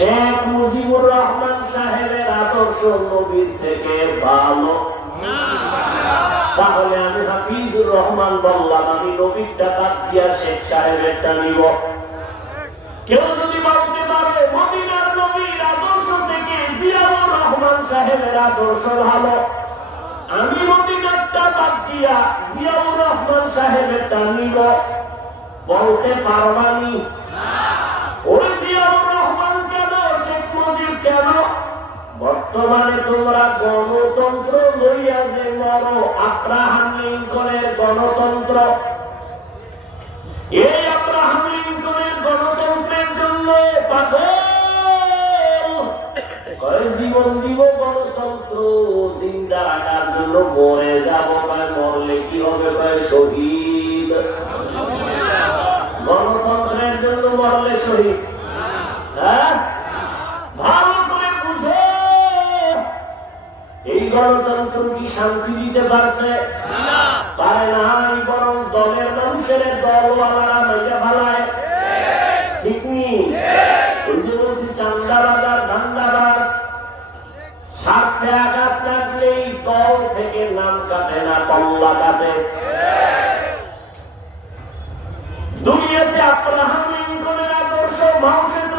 শেখ মুজিবুর রহমান সাহেবের আদর্শ নবীর থেকে ভালো। তাহলে আমি হাফিজুর রহমান বললাম, আমি নবীরটা বাদ দিয়া শেখ সাহেবেরটা নিব। কেউ যদি বলতে পারে, মদিনার নবীর আদর্শ থেকে জিয়াউর রহমান সাহেবের আদর্শ ভালো। আমি মদিনারটা বাদ দিয়া জিয়াউর রহমান সাহেবেরটা নিব। বলতে পারবানি? ওই কেন? বর্তমানে তোমরা গণতন্ত্র লইয়া যে মর লিঙ্কনের গণতন্ত্র। এই লিঙ্কনের গণতন্ত্রের জন্য জীবন দিব গণতন্ত্র, জিন্দা রাখার জন্য মরে যাব মরলে কি হবে শহীদ। গণতন্ত্রের জন্য মরলে শহীদ। হ্যাঁ? গণতন্ত্র কি শান্তি দিতে পারছে? পারে নাই বরং দলের মানুষের দলওয়ালারা মেজা ফালায়। ঠিক নি? ওই যে বলছি চান্দাবাজ ধান্দাবাজ। স্বার্থে আঘাত লাগলেই দল থেকে নাম কাটে না কাটে। দুনিয়াতে লিঙ্কনের আদর্শ আদর্শ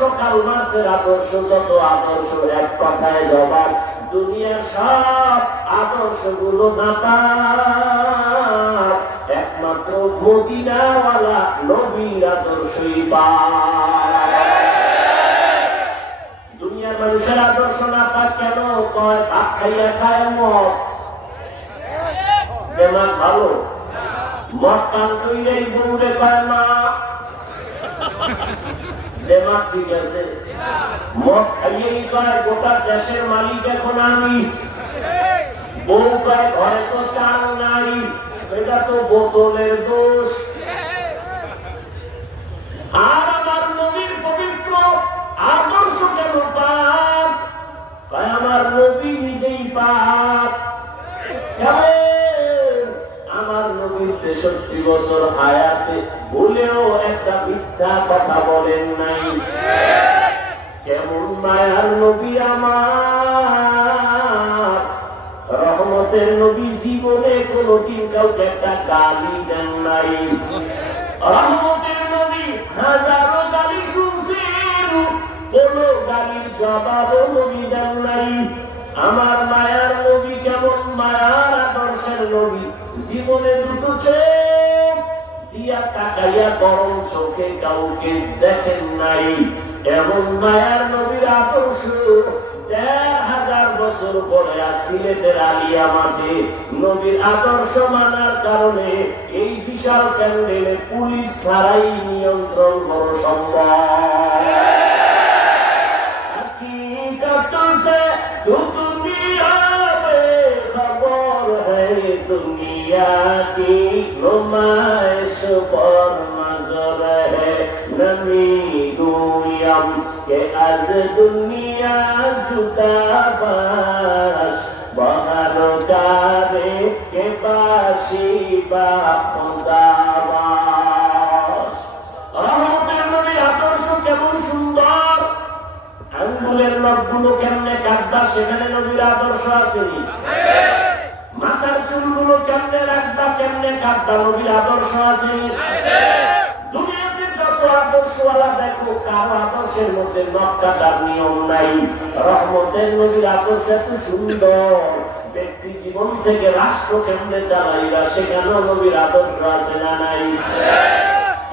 আদর্শ কালমাসের আদর্শ, যত আদর্শ এক কথায় জবাব, দুনিয়ার সব আদর্শগুলো না একমাত্র মদিনাওয়ালা নবীর আদর্শই মানুষের আদর্শ না পায় কেন? কয়, ভাত খাইয়া খায় মদ। যে ভালো? মদ পান কইলেই বউরে কয় মা। দেমাগ ঠিক আছে। মদ খাইয়েই কয় গোটা দেশের মালিক এখন আমি। বউ কয় ঘরে তো চাল নাই, এটা তো বোতলের দোষ। আর আমার নবীর পবিত্র আদর্শ কেন পাপ? কয় আমার নবী নিজেই পাপ। আমার নবীর তেষট্টি বছর হায়াতে ভুলেও একটা মিথ্যা কথা বলেন নাই। কেমন মায়ার নবী আমার। রহমতের নবী জীবনে কোনদিন কাউকে একটা গালি দেন নাই। রহমতের নবী হাজারো গালি শুনছেন, কোন গালির জবাবও নবী দেন নাই। আমার মায়ার নবী কেমন মায়ার আদর্শের নবী, জীবনে দুটো চোখ দিয়া তাকাইয়া চোখে কাউকে দেখেন নাই। এমন মায়ার নবীর আদর্শ, দেড় হাজার বছর পরে সিলেটের আলিয়া মাঠে নবীর আদর্শ মানার কারণে এই বিশাল ক্যান্ডেলে পুলিশ ছাড়াই নিয়ন্ত্রণ করা সম্ভব। दुनिया की नुमाइश पर नजर है नमी गुयम के आज दुनिया जुदा बाश बहर गारे के बाशी बा खुदा बाश রহমতের নবী আদর্শ কেমন সুন্দর আঙ্গুলের নখগুলো কেমনে কাটবা সেখানে নবীর আদর্শ আসেনি মাথার কেমনে রাখবা, কেমনে কাটবা, নবীর আদর্শ আসেনি দুনিয়াতে যত আদর্শওয়ালা দেখো, কারও আদর্শের মধ্যে নখ কাটার নিয়ম নাই। রহমতের নবীর আদর্শ এত সুন্দর। ব্যক্তি জীবন থেকে রাষ্ট্র কেমনে চালাইবা, সেখানেও নবীর আদর্শ আছে না নাই?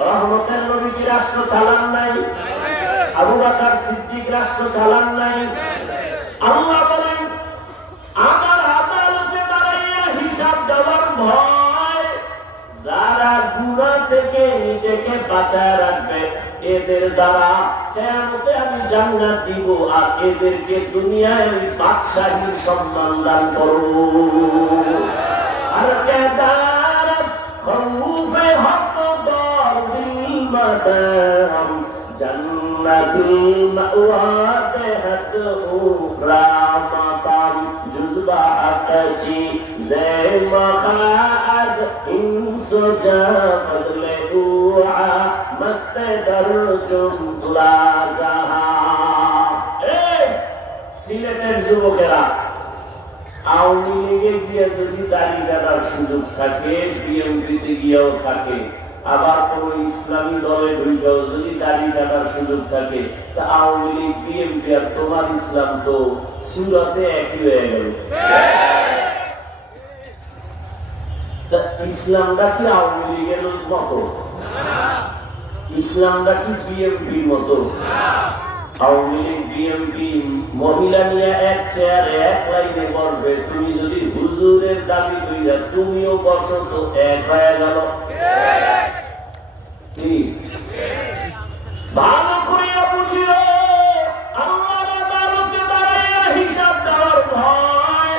রহমতের নবী কি রাষ্ট্র চালান নাই? আবু বাকার সিদ্দিক রাষ্ট্র চালান নাই? আল্লাহ যারা গুণা থেকে নিজেকে বাঁচায় রাখবে, এদের দ্বারা কেমতে আমি জান্নাত দিব আর এদেরকে দুনিয়ায় আমি বাদশাহীর সম্মান দান করব। আর কেদার খৌফে হক যুবকেরা আওয়ামী লীগে গিয়ে যদি দাড়ি কাটার সুযোগ থাকে বিএনপিতে গিয়েও থাকে আবার কোন ইসলামী দলে ঢুকেও যদি দাড়ি কাটার সুযোগ থাকে, তা আওয়ামী লীগ, বিএনপি আর তোমার ইসলাম তো সুরাতে একই হয়ে গেল। ইসলামটা কি আওয়ামী লীগের মতো? ইসলামটা কি বিএনপির মতো? আওয়ামী লীগ, বিএনপি, মহিলা নিয়ে এক চেয়ারে, এক লাইনে বসবে। তুমি যদি হুজুরের দাবি তুমিও বসো তো এক হয়ে গেল। ভালো আদালতে দাঁড়াইয়া হিসাব দেওয়ার ভয়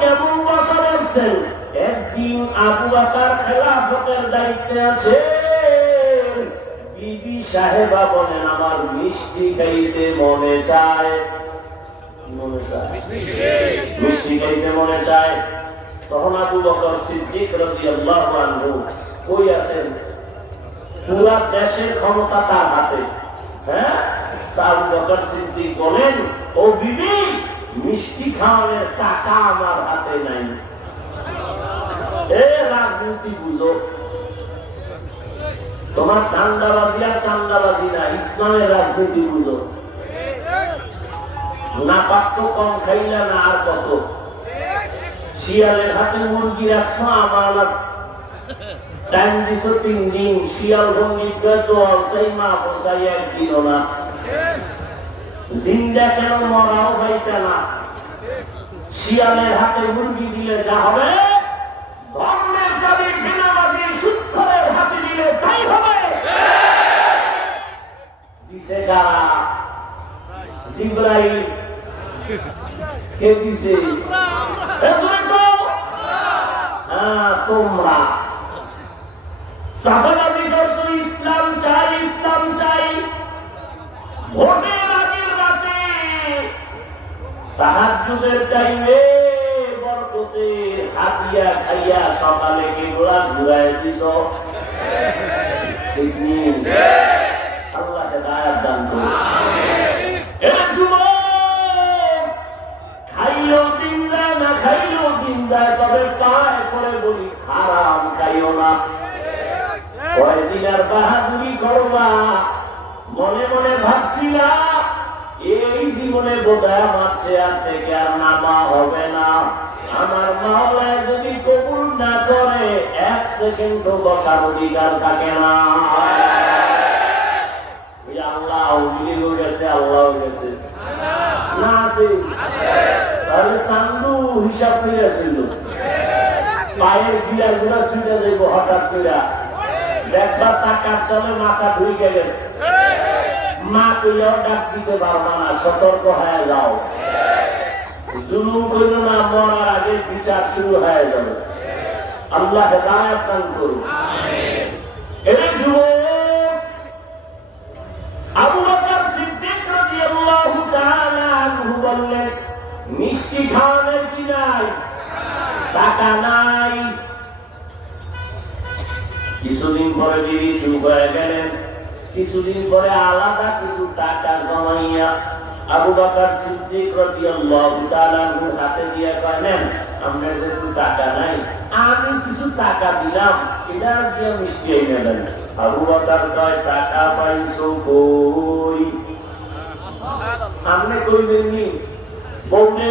কেমন বসা বলছেন? একদিন আবু বকর খেলাফতের দায়িত্বে আছে। বিবি সাহেবা বলেন, আমার মিষ্টি খাইতে মনে চায়। মনে চায় মিষ্টি খাইতে মনে তখন আবু বকর সিদ্দিক আনহু কই আছেন? পুরা দেশের ক্ষমতা তার হাতে। হ্যাঁ? আবু বকর সিদ্দিক বলেন, ও বিবি, মিষ্টি খাওয়ানোর টাকা আমার হাতে নাই। রাজনীতি বুঝো। তোমার ঠান্ডাবাজি আর চান্দাবাজি না, ইসলামের রাজনীতি বুঝো। না পাক্য কম খাইলা না আর কত? শিয়ালের হাতে মুরগি রাখছো আমার। টাইম দিছ তিন দিন, শিয়াল ভঙ্গি তো অলসাই মা বসাই না। জিন্দা কেন মরাও হইতে না। শিয়ালের হাতে মুরগি দিলে যা হবে ধর্মের সুত্থরের হাতে দিলে তাই হবে। দিছে কারা জিব্রাইল কে দিছে তোমরা। সাফাদাবি করছ ইসলাম চাই ইসলাম চাই। ভোটের আগের রাতে তাহাজ্জুদের টাইমে বরকতে হাতিয়া খাইয়া সকালে কে গোড়া ঘুরায় দিছ। ঠিক নেই। আল্লাহ হেদায়াত দান করুন দিন যায় তবে পায় করে বলি, হারাম খাইও না। কয়দিন আর বাহাদুরি করবা? মনে মনে ভাবছিলা, এই জীবনে বোধহয় আমার চেয়ার থেকে আর নামা হবে না। আমার মাওলায় যদি কবুল না করে, এক সেকেন্ড বসার অধিকার থাকে না। আল্লাহ গেছে আল্লাহ গেছে। না আছে? হিসাব করে ছিল। পায়ের গিরা গুলা শুনে যাইব হঠাৎ করে দেখবা চাকার তলে মাথা ঢুকে গেছে। মা কইয়াও ডাক দিতে পারবা না, সতর্ক হয়ে যাও। জুলুম করো না, মরার আগে বিচার শুরু হয়ে যাবে। আল্লাহ হেদায়ত দান করুন। এরে যুবক মিষ্টি খাওয়ানোর কি নাই টাকা নাই। কিছুদিন পরে দিদি চুপ হয়ে গেলেন। কিছুদিন পরে আলাদা কিছু টাকা জমাইয়া আবু বাকার সিদ্দিক রাদিয়াল্লাহু তাআলা হাতে দিয়ে কয়, নেন, আপনার যেহেতু টাকা নাই, আমি কিছু টাকা দিলাম, এটা দিয়ে মিষ্টি এনে দেন। আবু বাকার কয়, টাকা পাইছো কই? আপনি কইবেন নি বউনে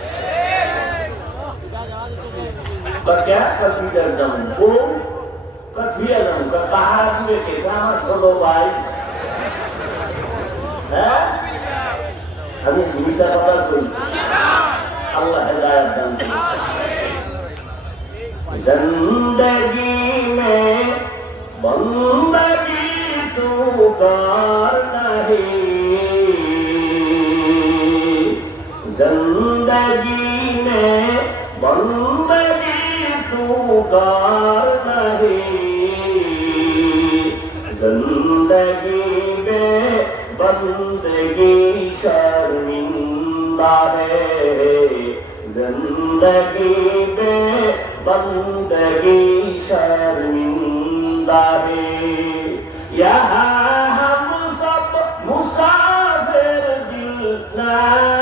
berkata tidak zambu ketiadaan kekahan juga kita masalah baik হ্যাঁ আমি ভিসা পাবার করি আল্লাহ হেদায়ত দান জিন্দগি মে বন্দগি তু গার নাহি জিন্দগি মে तू कर नहीं जिंदगी में बंदगी शर्मिंदा है जिंदगी में बंदगी शर्मिंदा है यहाँ हम सब मुसाफिर दिल ना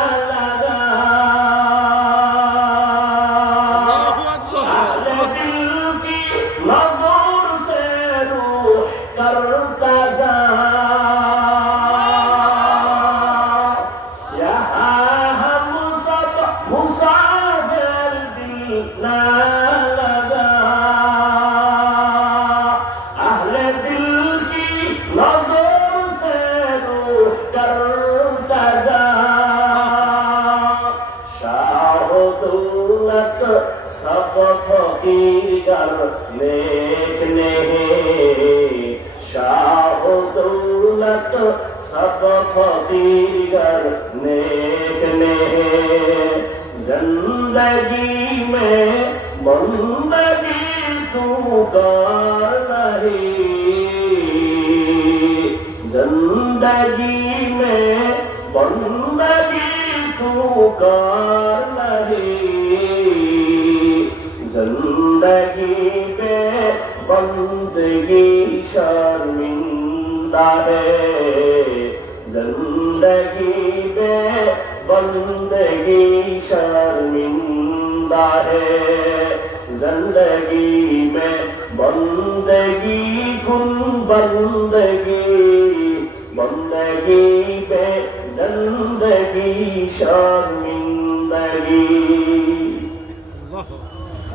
ফকিরগার নেক নেহে। শাহ দৌলত সব ফকিরগার নেক নেহে। জিন্দগি মে বন্দগি তু গানহি জিন্দগি মে বন্দগি তু গানহি जिंदगी में बंदगी शर्मिंदा है जिंदगी में बंदगी शर्मिंदा है जिंदगी में बंदगी गुन बंदगी बंदगी में जिंदगी शर्मिंदगी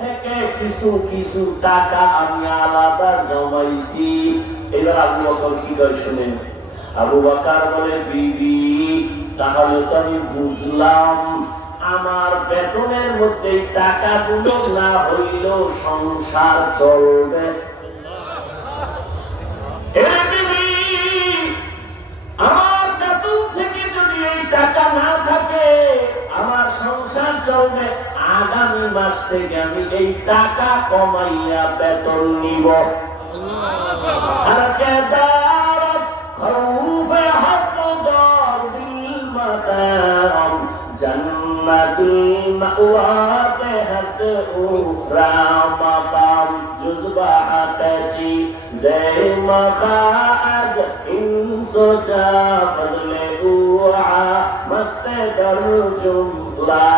থেকে কিছু কিছু টাকা আমি আলাদা জমাইছি। এবার আবু বকর কি শুনেন? আবু বকর বলে, বিবি, তাহলে তো আমি বুঝলাম আমার বেতনের মধ্যে টাকাগুলো না হইলেও সংসার চলবে। আমার বেতন থেকে যদি এই টাকা না থাকে, আমার সংসার চলবে। আগামী মাস থেকে আমি এই টাকা কমাইয়া বেতন নিব। আর কেদার খরুফে মস্তে জুমলা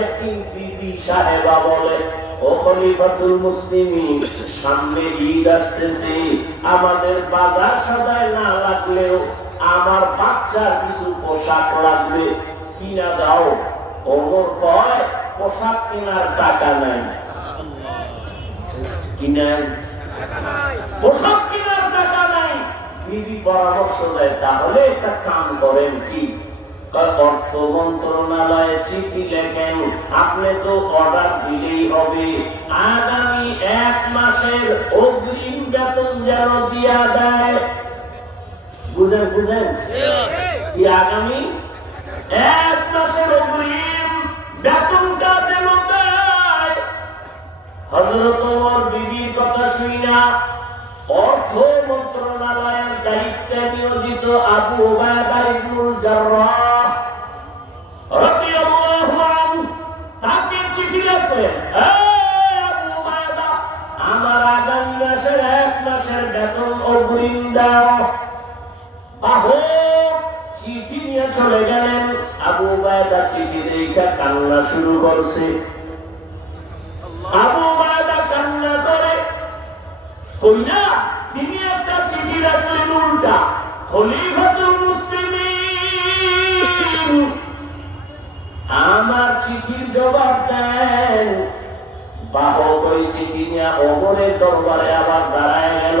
একদিন বিবি সাহেবা বলে, ও খলিফাতুল মুসলিমিন, সামনে ঈদ আসতেছে। আমাদের বাজার সদায় না লাগলেও আমার বাচ্চার কিছু পোশাক লাগবে। কিনা দাও। ওমর কয়, পোশাক কেনার টাকা নাই। পোশাক কেনার টাকা নাই। বিবি পরামর্শ দেয়, তাহলে একটা কাম করেন কি? অর্থ মন্ত্রণালয়ে চিঠি লেখেন, আপনি তো অর্ডার দিলেই হবে। আগামী এক মাসের অগ্রিম বেতন যেন দিয়া দেয়। বুঝেন বুঝেন? কি আগামী? এক মাসের অগ্রিম বেতনটা যেন দেয়। হজরত বিবির কথা শুনি না। অর্থ মন্ত্রণালয়ের দায়িত্বে নিয়োজিত আবু ওবায়দা ইবনুল দাও বাহু চিঠি নিয়ে চিঠি দেখে কান্না শুরু করছে। আবু ওবায়দা কান্না করে, কই না, তিনি একটা চিঠি রাখলেন উল্টা। খলিফাতুল মুসলিমিন, আমার চিঠির জবাব দেন। বাহক ওই চিঠি নিয়ে অমরের দরবারে আবার দাঁড়ায় গেল।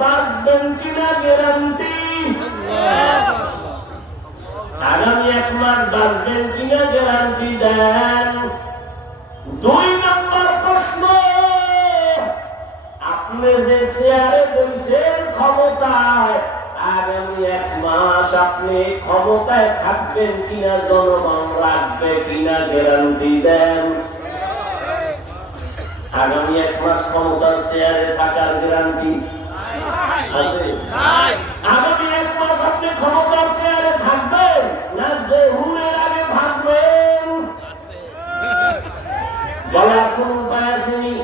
বাঁচবেন কিনা গ্যারান্টি। আগামী এক মাস বাঁচবেন কিনা গ্যারান্টি দেন। দুই নম্বর প্রশ্ন, আপনি যে চেয়ারে বলছেন ক্ষমতায়, আগামী এক মাস আপনি ক্ষমতায় থাকবেন কিনা, জনগণ রাখবে কিনা গ্যারান্টি দেন। আগামী এক মাস ক্ষমতার চেয়ারে থাকার গ্যারান্টি আগামী এক মাস আপনি ক্ষমতার চেয়ারে থাকবেন না জহুরের আগে ভাববেন বলার কোন উপায় আসেনি।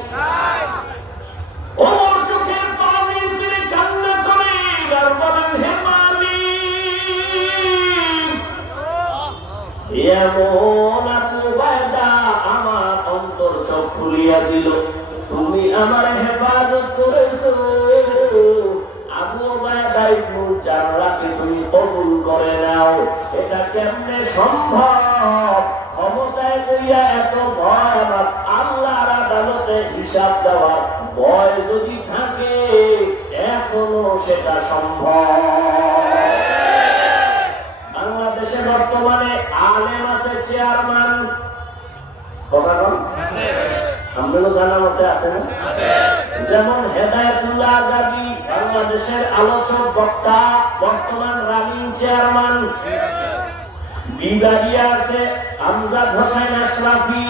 ওমর চোখের পানি ছেড়ে কান্না করে আর বলেন হে মালিক এমন আপু বায়দা আমার অন্তর চোখ খুলিয়া দিল। তুমি আমার হেফাজত করেছ। বায়দা ইবনু জাররাকে তুমি কবুল করে নাও। এটা কেমনে সম্ভব? ক্ষমতায় বইয়া এত ভয় আল্লাহর আদালতে হিসাব দেওয়ার ভয় যদি থাকে এখনও সেটা সম্ভব। বাংলাদেশে বর্তমানে আলেম আছে চেয়ারম্যান। আপনারও জানা মতে আছে না? যেমন হেদায়তুল্লাহ আজাদি বাংলাদেশের আলোচক বক্তা বর্তমান রানিং চেয়ারম্যান। আছে আমজাদ হোসেন আশরাফি।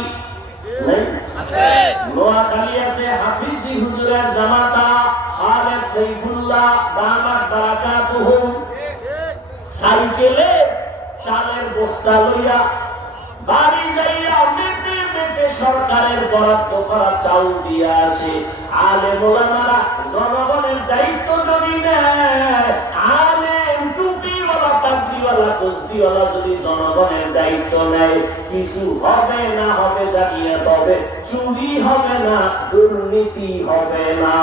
নোয়াখালী আছে হাফিজি হুজুরের জামাতা খালেদ সৈফুল্লাহ দামাত বারাকাতুহুম। সাইকেলে চালের বস্তা লইয়া বাড়ি যাইয়া সরকারের বরাদ্দ করা চাউল দিয়ে আসে। আলে মোলামারা জনগণের দায়িত্ব যদি আলেম, টুপিওয়ালা কিছু হবে না হবে জানিয়ে তবে চুরি হবে না, দুর্নীতি হবে না।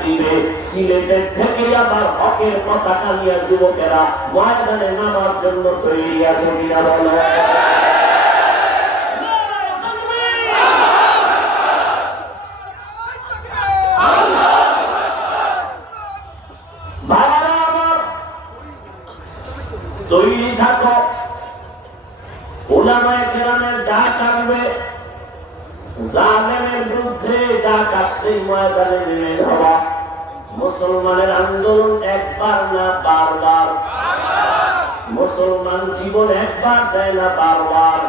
দিবে সিলেটের থেকে আবার হকের পতাকা নিয়ে যুবকেরা ময়দানে নামার জন্য তৈরি আছে তৈরি বিরুদ্ধে ডাক আসলেই ময়দানে নেমে যাওয়া। মুসলমানের আন্দোলন একবার না বারবার মুসলমান জীবন একবার দেয় না বারবার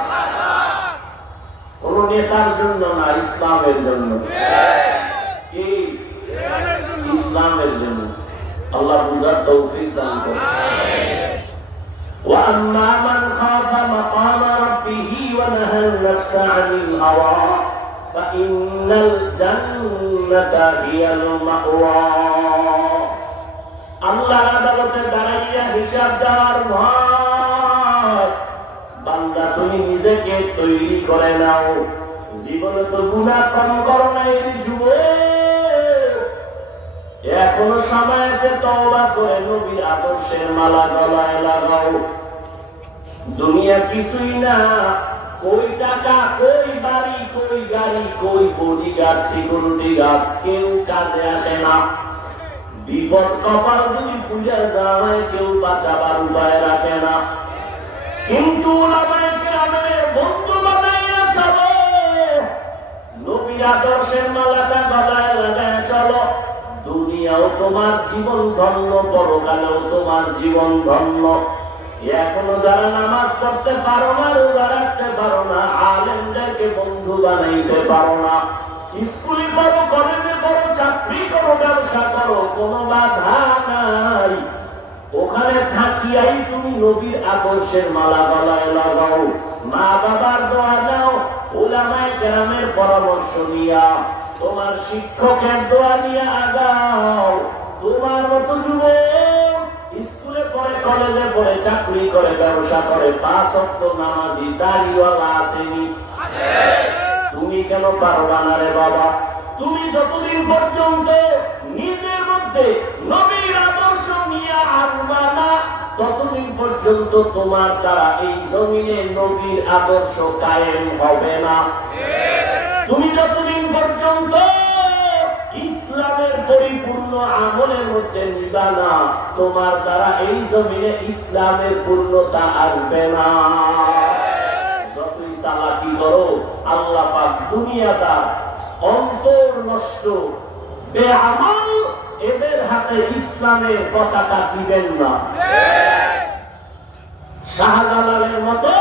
কোন নেতার জন্য না ইসলামের জন্য কি ইসলামের জন্য আল্লাহ বুঝার তৌফিক দান করে وأما من خاف مقام ربه ونهى النفس عن الهوى فإن الجنة هي المأوى আল্লাহ আদালতে দাঁড়াইয়া হিসাব দেওয়ার ভয়। বান্দা, তুমি নিজেকে তৈরি করে নাও। জীবনে তো গুণা কম করো নাই রে যুবক। এখনও সময় আছে তওবা করে নবীর আদর্শের মালা গলায় লাগাও। দুনিয়া কিছুই না। কই টাকা, কই বাড়ি, কই গাড়ি, কই বডি গার্ড সিকিউরিটি গার্ড, কেউ কাজে আসে না। বিপদ কপাল যদি পূজা যায়, কেউ বাঁচাবার উপায় রাখে না। কিন্তু দুনিয়াও তোমার জীবন ধন্য তোমার জীবন ধন্য। এখনও যারা নামাজ পড়তে পারো না রাখতে পারো না, আলেমদেরকে বন্ধু বানাইতে পারো না। স্কুলে পড়ো কলেজে পড়ো চাকরি করো, ব্যবসা করো, কোনো বাধা নাই। ওখানে থাকিয়াই তুমি নবীর আদর্শের মালা গলায় লাগাও। মা বাবার দোয়া দাও, ওলামায় কেরামের পরামর্শ নিয়া, তোমার শিক্ষকের দোয়া নিয়ে আগাও। তোমার মতো যুবক স্কুলে পড়ে, কলেজে পড়ে, চাকরি করে, ব্যবসা করে, পাঁচ অক্ট নামাজি, দাড়িওয়ালা আসেনি। তুমি কেন পারবা না রে বাবা? তুমি যতদিন পর্যন্ত নিজের মধ্যে নবীর আদর্শ নিয়ে আসবা না, ততদিন পর্যন্ত তোমার দ্বারা এই জমিনে নবীর আদর্শ কায়েম হবে না। তুমি যতদিন পর্যন্ত ইসলামের পরিপূর্ণ আমলের মধ্যে নিবা না, তোমার দ্বারা এই জমিনে ইসলামের পূর্ণতা আসবে না। চালাকি করো। আল্লাহ পাক দুনিয়াটা অন্তর নষ্ট, বেআমল এদের হাতে ইসলামের পতাকা দিবেন না। শাহজালালের মতো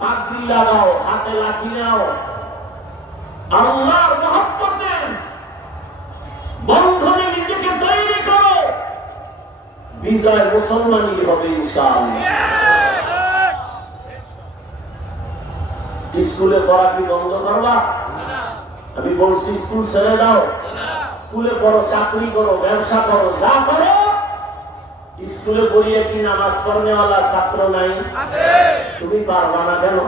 পাগড়ি লাগাও, হাতে লাঠি নাও। আল্লাহর মহব্বতের বন্ধনে নিজেকে তৈরি করো। বিজয় মুসলমানই হবে ইনশাআল্লাহ। স্কুলে পড়া কি বন্ধ করবা? আমি বলছি, স্কুল ছেড়ে দাও। স্কুলে পড়ো, চাকরি করো, ব্যবসা করো, যা করো। স্কুলে পড়িয়ে কি নামাজ পড়নেওয়ালা ছাত্র নাই? তুমি পারবা না কেন?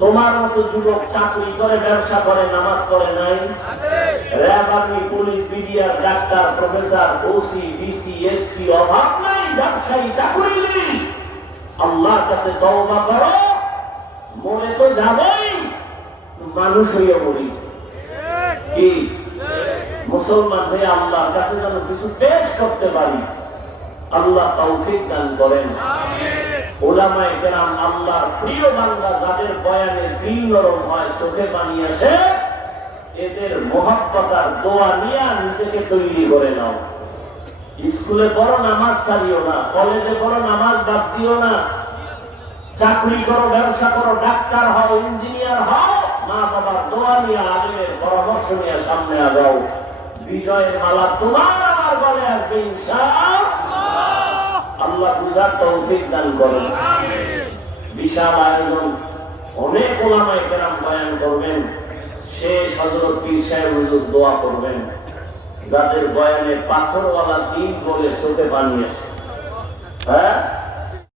তোমার মতো যুবক চাকরি করে, ব্যবসা করে, নামাজ পড়ে নাই? RAB army, police, BDR, doctor, professor, OC BC SP, অভাব নাই, ব্যবসায়ী চাকরি আল্লাহর কাছে তওবা করো। মনে তো যাবই, মানুষ হইয়া মরি। কি? মুসলমান হয়ে আল্লাহর কাছে যেন কিছু পেশ করতে পারি, আল্লাহ তৌফিক দান করেন। ওলামায় কেরাম আল্লাহর প্রিয় বাংলা যাদের বয়ানে নরম হয়, চোখে পানি আসে, এদের মহাব্বতার দোয়া নিয়ে নিজেকে তৈরি করে নাও। স্কুলে বড় নামাজ ছাড়িও না, কলেজে বড় নামাজ বাদ দিও না। চাকরি করো, ব্যবসা করো, ডাক্তার হও, ইঞ্জিনিয়ার হও, মা বাবার দোয়া নিয়ে আলিমের পরামর্শ নিয়ে সামনে আগাও। বিজয়ের মালা তোমার বলে আসবে আল্লাহ বুঝার তৌফিক দান করেন। বিশাল আয়োজন। অনেক ওলামায় কেরাম বয়ান করবেন। শেষ হজরত পীর সাহেব হুজুর দোয়া করবেন। যাদের বয়ানে পাথরওয়ালা দিন বলে চোখে বানিয়েছে। হ্যাঁ?